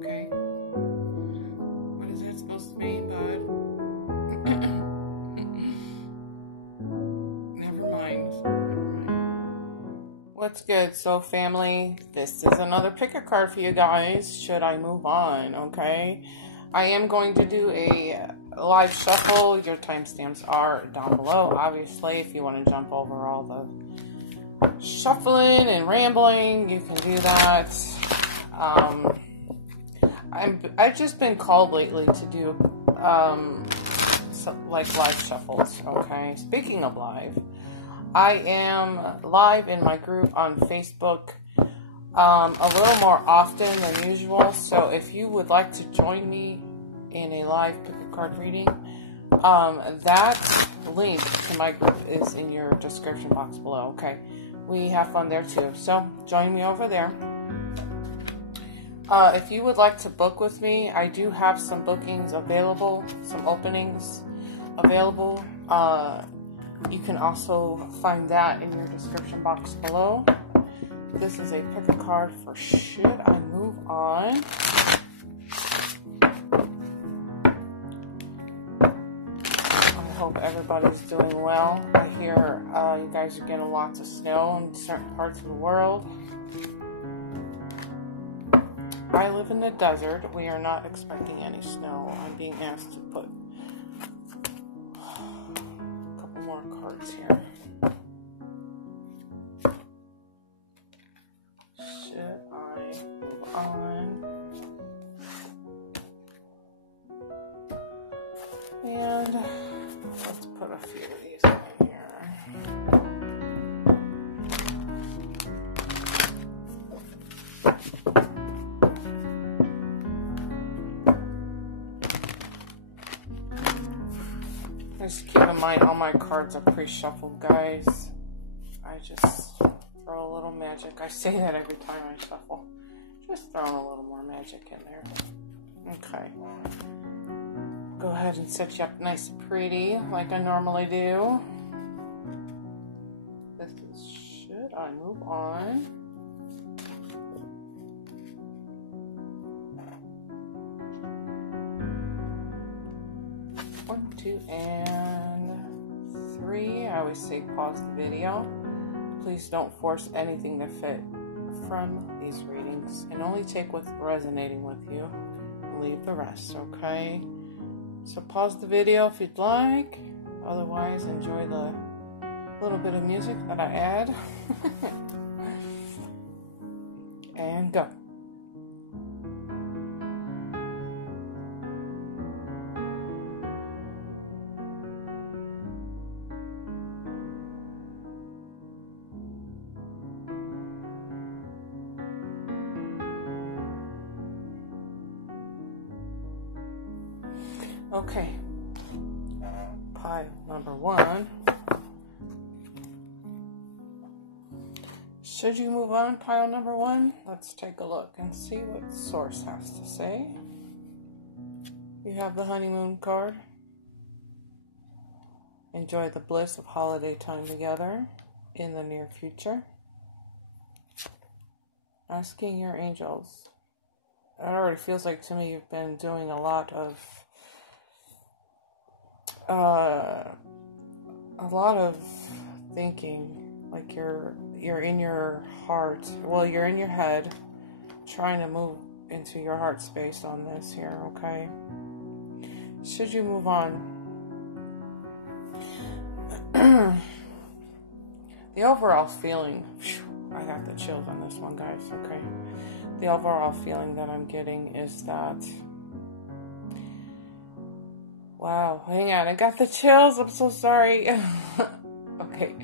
okay? What is that supposed to mean, bud? Never mind. What's good, so family? This is another pick a card for you guys. Should I move on, okay? I am going to do a live shuffle. Your timestamps are down below, obviously. If you want to jump over all the shuffling and rambling, you can do that. I've just been called lately to do like live shuffles, okay? Speaking of live, I am live in my group on Facebook a little more often than usual. So if you would like to join me in a live pick a card reading, that link to my group is in your description box below, okay? We have fun there too, so join me over there. If you would like to book with me, I do have some bookings available, some openings available. You can also find that in your description box below. This is a pick a card for Should I Move On? I hope everybody's doing well. I hear you guys are getting lots of snow in certain parts of the world. I live in the desert. We are not expecting any snow. I'm being asked to put a couple more cards here. Should I move on? And let's put a few of these in here. Just keep in mind, all my cards are pre-shuffled, guys. I just throw a little magic. I say that every time I shuffle. Just throwing a little more magic in there. Okay. Go ahead and set you up nice and pretty, like I normally do. This is Should I Move On? One, two, and three. I always say pause the video. Please don't force anything to fit from these readings, and only take what's resonating with you and leave the rest, okay? So pause the video if you'd like. Otherwise, enjoy the little bit of music that I add. And go. Okay, pile number one. Should you move on, pile number one? Let's take a look and see what Source has to say. You have the honeymoon card. Enjoy the bliss of holiday time together in the near future. Asking your angels. It already feels like to me you've been doing a lot of thinking, like you're in your heart, well, you're in your head trying to move into your heart space on this here, okay? Should you move on? The overall feeling, I got the chills on this one, guys, okay? The overall feeling that I'm getting is that, wow, hang on, I got the chills, I'm so sorry. Okay,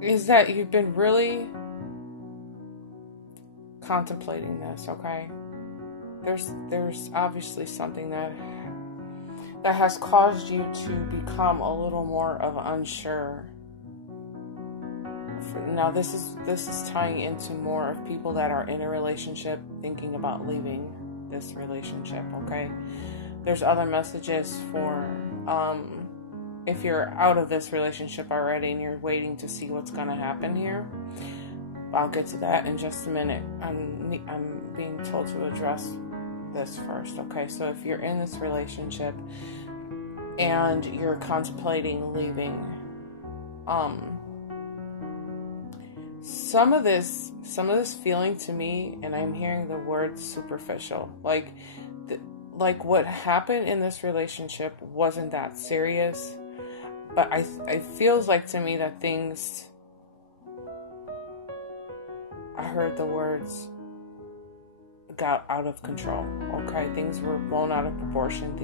is that you've been really contemplating this, okay? There's obviously something that has caused you to become a little more of unsure. Now this is tying into more of people that are in a relationship thinking about leaving this relationship, okay? There's other messages for if you're out of this relationship already and you're waiting to see what's going to happen here. I'll get to that in just a minute. I'm being told to address this first, okay? So if you're in this relationship and you're contemplating leaving, some of this feeling to me, and I'm hearing the word superficial, like what happened in this relationship wasn't that serious, but it feels like to me that things, I heard the words, got out of control. Okay, things were blown out of proportion.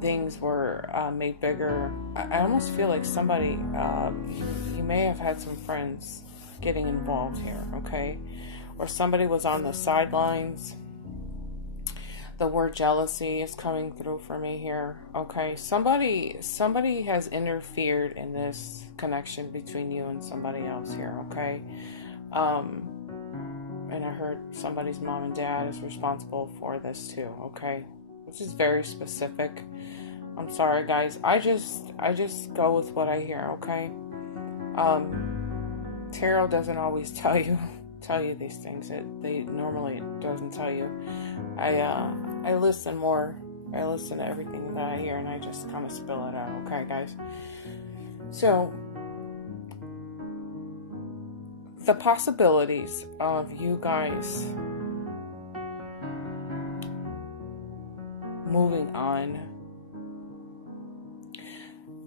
Things were made bigger. I almost feel like somebody, you may have had some friends getting involved here, okay? Or somebody was on the sidelines. The word jealousy is coming through for me here, okay? Somebody has interfered in this connection between you and somebody else here, okay? And I heard somebody's mom and dad is responsible for this too, okay? This is very specific. I'm sorry, guys. I just go with what I hear, okay? Tarot doesn't always tell you these things. They normally doesn't tell you. I listen more. I listen to everything that I hear, and I just kind of spill it out, okay, guys? So, the possibilities of you guys moving on,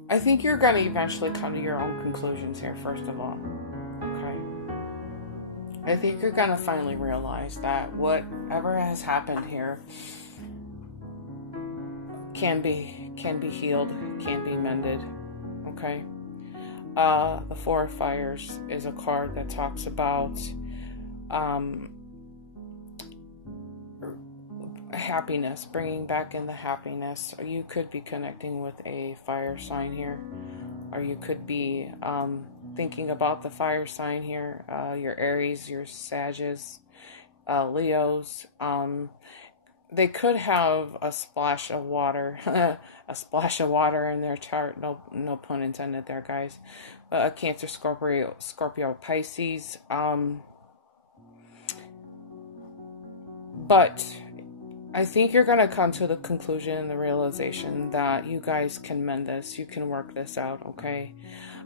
I think you're going to eventually come to your own conclusions here, first of all. Okay? I think you're going to finally realize that whatever has happened here can be healed, can be mended. Okay? The Four of Fires is a card that talks about happiness, bringing back in the happiness. You could be connecting with a fire sign here, or you could be thinking about the fire sign here, your Aries, your Sagittarius, Leos. They could have a splash of water, a splash of water in their chart. No pun intended there, guys. A Cancer, Scorpio, Pisces. But I think you're going to come to the conclusion and the realization that you guys can mend this. You can work this out, okay?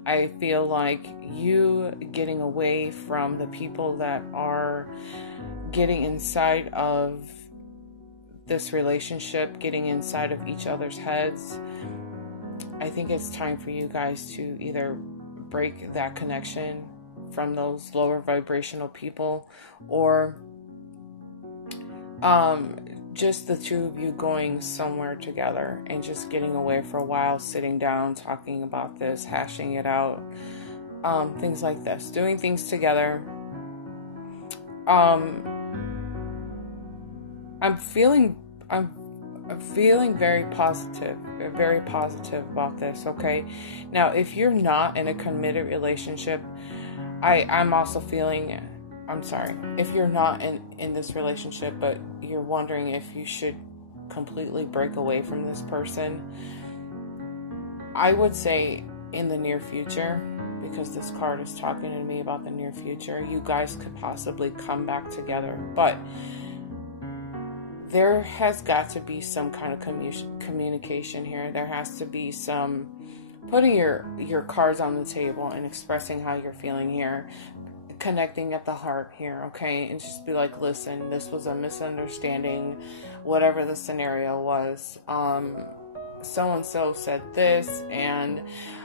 I feel like you getting away from the people that are getting inside of this relationship, getting inside of each other's heads. I think it's time for you guys to either break that connection from those lower vibrational people, or just the two of you going somewhere together and just getting away for a while, sitting down, talking about this, hashing it out, things like this, doing things together. I'm feeling very positive about this, okay? Now, if you're not in a committed relationship, I'm also feeling, if you're not in this relationship, but you're wondering if you should completely break away from this person, I would say in the near future, because this card is talking to me about the near future, you guys could possibly come back together, but there has got to be some kind of communication here. There has to be some putting your cards on the table and expressing how you're feeling here, connecting at the heart here, okay? And just be like, listen, this was a misunderstanding, whatever the scenario was. So-and-so said this, and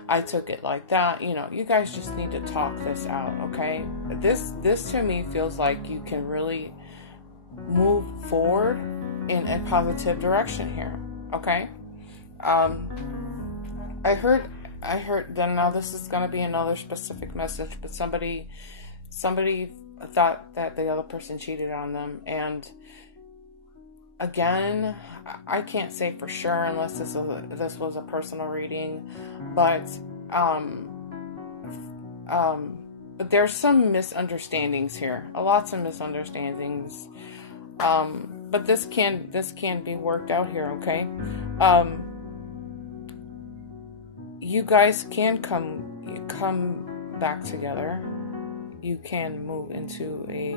I took it like that. You know, you guys just need to talk this out, okay? This to me feels like you can really move forward in a positive direction here, okay? I heard then, now this is going to be another specific message, but somebody thought that the other person cheated on them, and again, I can't say for sure unless this was a personal reading, but there's some misunderstandings here, lots of misunderstandings, but this can be worked out here, okay? You guys can come back together. you can move into a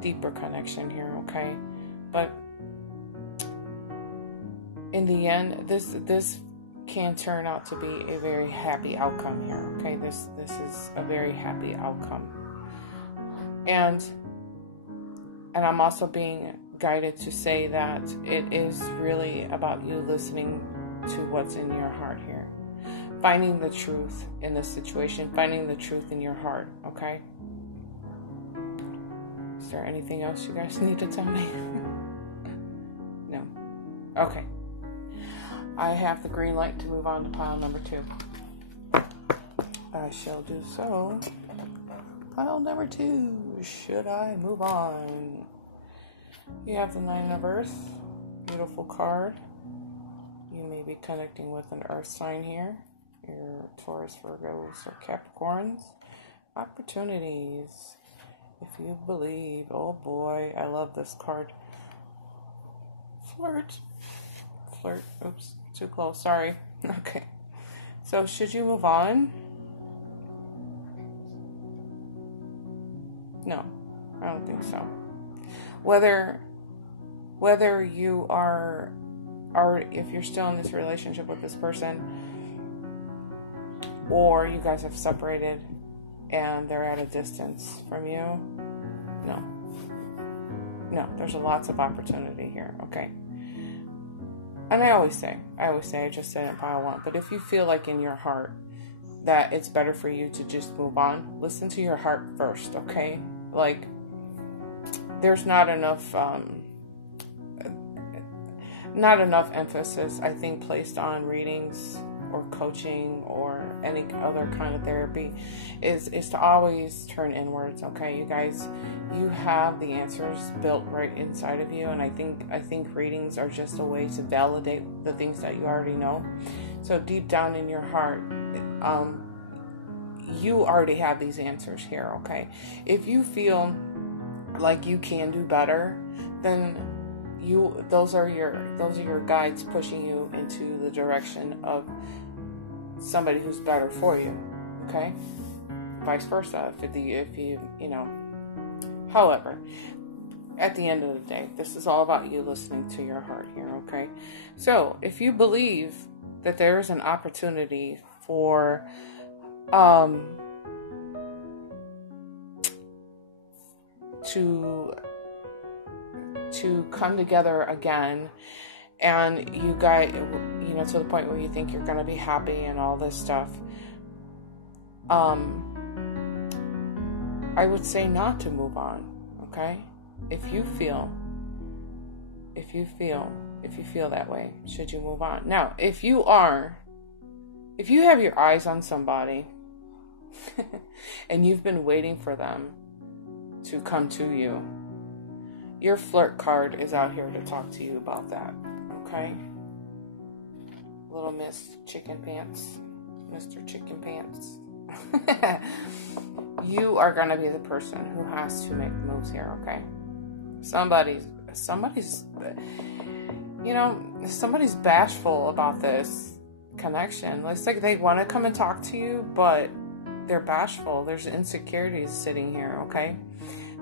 deeper connection here, okay? But in the end, this can turn out to be a very happy outcome here, okay? This is a very happy outcome. And I'm also being guided to say that it is really about you listening to what's in your heart here. Finding the truth in this situation, finding the truth in your heart, okay? Is there anything else you guys need to tell me? No. Okay. I have the green light to move on to pile number 2. I shall do so. Pile number 2. Should I move on? You have the 9 of Earth. Beautiful card. You may be connecting with an Earth sign here. Your Taurus, Virgos, or Capricorns. Opportunities. If you believe. Oh boy, I love this card. Flirt. Oops, too close. Sorry. Okay. So, should you move on? No, I don't think so. Whether you are, or if you're still in this relationship with this person, or you guys have separated and they're at a distance from you, no, there's lots of opportunity here, okay? And I always say, I just said in pile 1, but if you feel like in your heart that it's better for you to just move on, listen to your heart first, okay? Like, there's not enough emphasis, I think, placed on readings or coaching or any other kind of therapy is to always turn inwards, okay? You guys, you have the answers built right inside of you, and I think readings are just a way to validate the things that you already know. So deep down in your heart, you already have these answers here, okay? If you feel like you can do better, then those are your guides pushing you into the direction of somebody who's better for you, okay? Vice versa, if you know. However, at the end of the day, this is all about you listening to your heart here, okay? So, if you believe that there is an opportunity for to come together again, and you guys, you know, to the point where you think you're going to be happy and all this stuff, I would say not to move on, okay? If you feel that way, should you move on? Now, if you have your eyes on somebody and you've been waiting for them to come to you, your flirt card is out here to talk to you about that, okay? Little Miss Chicken Pants, Mr. Chicken Pants. You are going to be the person who has to make the moves here, okay? Somebody's, you know, somebody's bashful about this connection. It's like they want to come and talk to you, but they're bashful. There's insecurities sitting here, okay?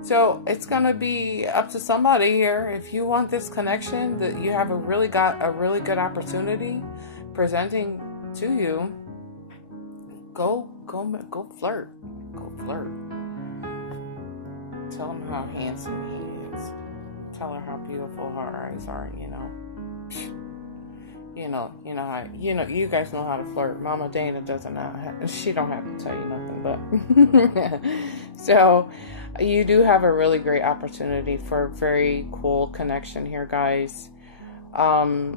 So it's going to be up to somebody here. If you want this connection, that you have a really good opportunity presenting to you, go flirt. Go flirt. Tell him how handsome he is. Tell her how beautiful her eyes are, you guys know how to flirt. Mama Dana doesn't know. She don't have to tell you nothing, but so you do have a really great opportunity for a very cool connection here, guys. I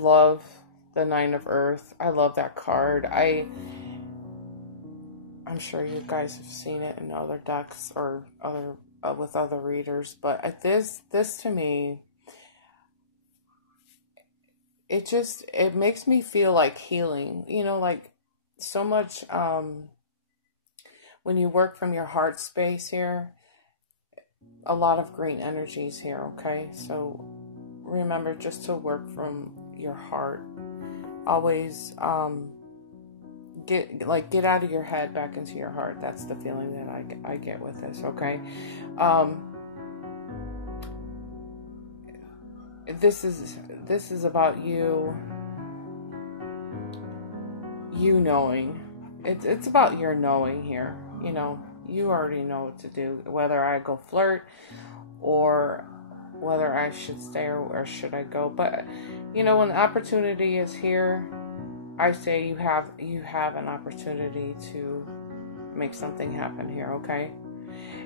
love the 9 of Earth. I love that card. I'm sure you guys have seen it in other decks or with other readers, but this to me, it makes me feel like healing. Like so much when you work from your heart space here, a lot of green energies here, okay? So remember just to work from your heart. Always get out of your head back into your heart. That's the feeling that I get with this, okay? This is about you knowing. It's about your knowing here. You know, you already know what to do, whether I go flirt or whether I should stay or should I go. But you know, when the opportunity is here, I say you have an opportunity to make something happen here, okay?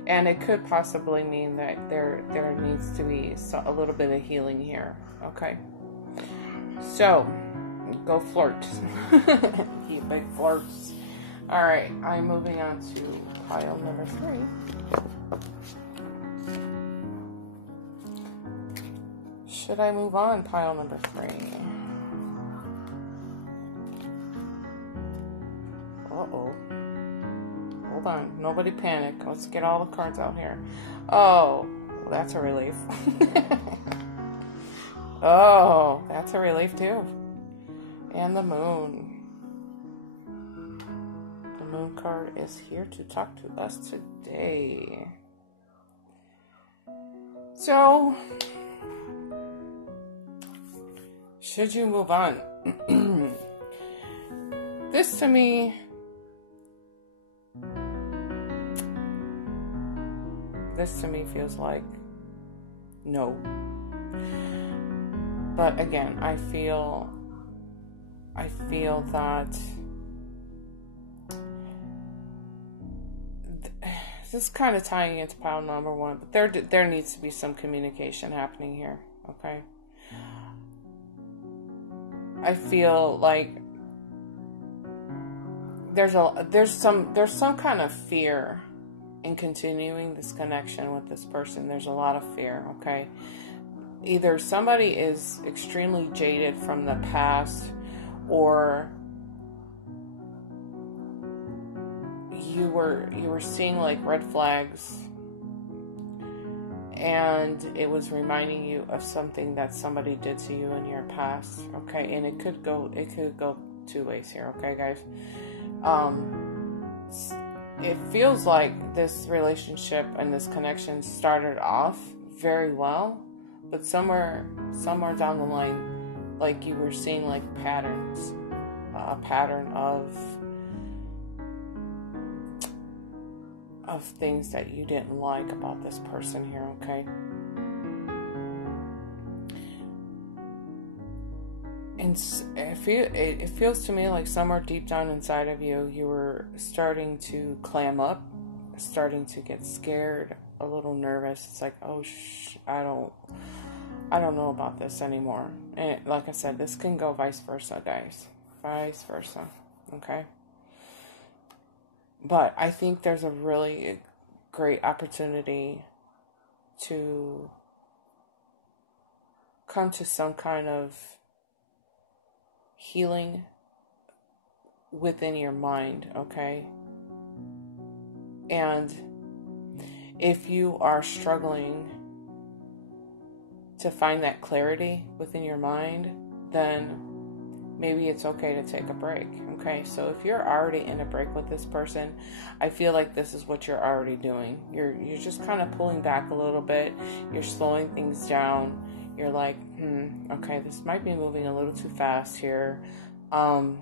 And it could possibly mean that there needs to be a little bit of healing here, okay? So, go flirt. You big flirts. All right, I'm moving on to pile number 3. Should I move on? Pile number 3. Uh-oh. Hold on. Nobody panic. Let's get all the cards out here. Oh, well, that's a relief. Oh, that's a relief too. And the moon. The moon card is here to talk to us today. So, should you move on? This to me feels like no. But again, I feel that this is kind of tying into pile number 1, but there needs to be some communication happening here, okay? I feel like there's some kind of fear in continuing this connection with this person. There's a lot of fear, okay? Either somebody is extremely jaded from the past, or you were seeing like red flags, and it was reminding you of something that somebody did to you in your past, okay? And it could go 2 ways here, okay, guys? It feels like this relationship and this connection started off very well, but somewhere down the line, like you were seeing like patterns, a pattern of things that you didn't like about this person here, okay? And it feels to me like somewhere deep down inside of you, you were starting to clam up, starting to get scared, a little nervous. It's like, oh, I don't know about this anymore. And like I said, this can go vice versa, guys. Vice versa, okay? But I think there's a really great opportunity to come to some kind of healing within your mind, okay? And if you are struggling to find that clarity within your mind, then maybe it's okay to take a break, okay? So if you're already in a break with this person, I feel like this is what you're already doing. You're just kind of pulling back a little bit. You're slowing things down. You're like, okay, this might be moving a little too fast here. But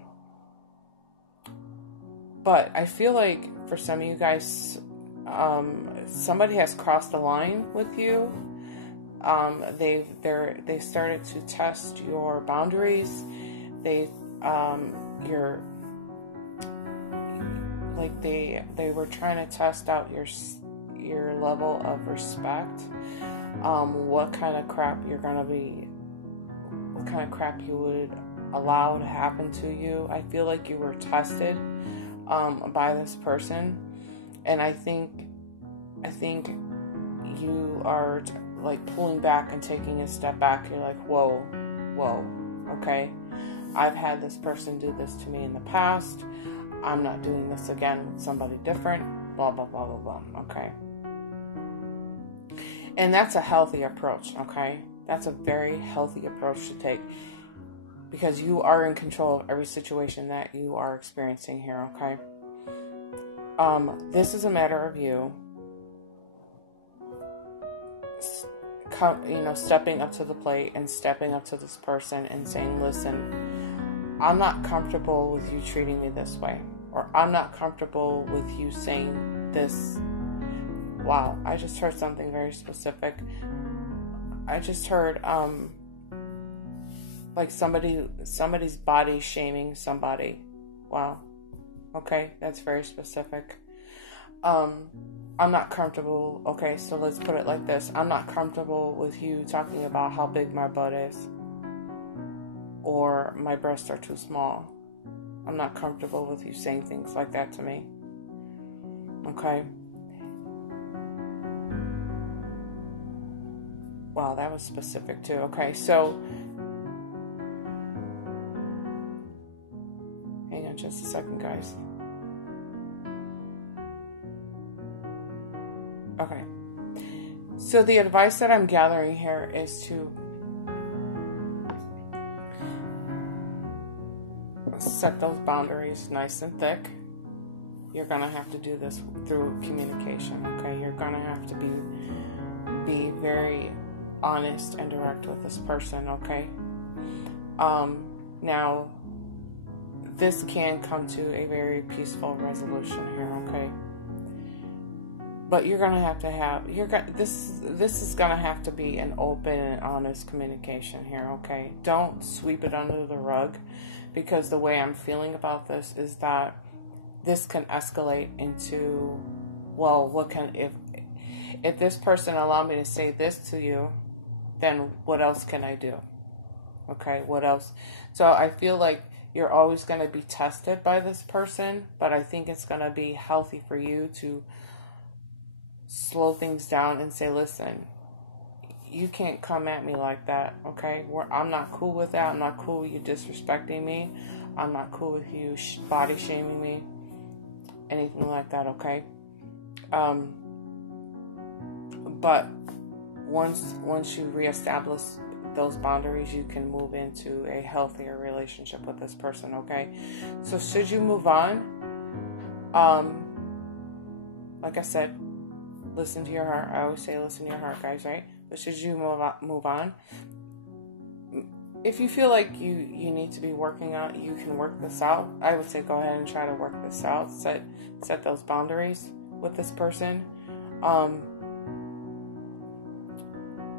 I feel like for some of you guys, somebody has crossed the line with you. They started to test your boundaries. They were trying to test out your level of respect. What kind of crap you would allow to happen to you. I feel like you were tested by this person, and I think you are like pulling back and taking a step back. You're like, whoa, okay, I've had this person do this to me in the past. I'm not doing this again with somebody different, blah blah blah blah blah, okay? And that's a healthy approach, okay? That's a very healthy approach to take. because you are in control of every situation that you are experiencing here, okay? This is a matter of you, stepping up to the plate and stepping up to this person and saying, listen, I'm not comfortable with you treating me this way, or I'm not comfortable with you saying this. Wow, I just heard something very specific. I just heard, like somebody's body shaming somebody. Wow. Okay, that's very specific. I'm not comfortable. Okay, so let's put it like this. I'm not comfortable with you talking about how big my butt is, or my breasts are too small. I'm not comfortable with you saying things like that to me. Okay. Wow, that was specific too. Okay, so hang on just a second, guys. Okay. So the advice that I'm gathering here is to set those boundaries nice and thick. You're going to have to do this through communication, okay? You're going to have to be very honest and direct with this person, okay? Now, this can come to a very peaceful resolution here, okay? But you're gonna have to have this is gonna have to be an open and honest communication here, okay? Don't sweep it under the rug, because the way I'm feeling about this is that this can escalate into, well, if this person allowed me to say this to you, then what else can I do? Okay, what else? So I feel like you're always going to be tested by this person, but I think it's going to be healthy for you to slow things down and say, listen, you can't come at me like that, okay? I'm not cool with that. I'm not cool with you disrespecting me. I'm not cool with you body shaming me. Anything like that, okay? But once you reestablish those boundaries, you can move into a healthier relationship with this person, okay? So should you move on, like I said, listen to your heart. I always say listen to your heart, guys, right? But should you move on, if you feel like you need to be working out, you can work this out. I would say go ahead and try to work this out. Set those boundaries with this person.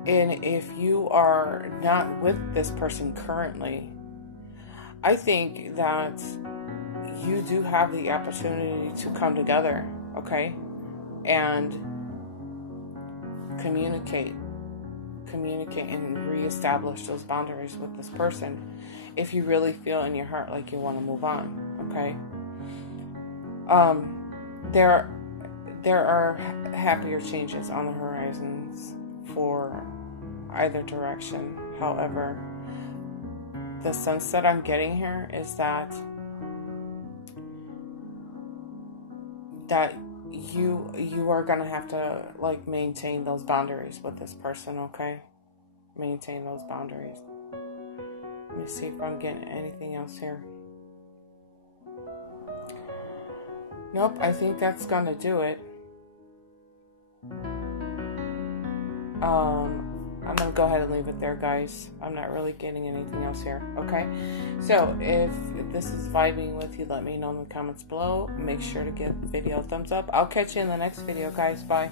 And if you are not with this person currently, I think that you do have the opportunity to come together, okay? And communicate and reestablish those boundaries with this person if you really feel in your heart like you want to move on, okay? There are happier changes on the horizons for either direction. However, the sense that I'm getting here is that you are gonna have to like maintain those boundaries with this person, okay? Maintain those boundaries. Let me see if I'm getting anything else here. Nope, I think that's gonna do it. I'm going to go ahead and leave it there, guys. I'm not really getting anything else here, okay? So, if this is vibing with you, let me know in the comments below. Make sure to give the video a thumbs up. I'll catch you in the next video, guys. Bye.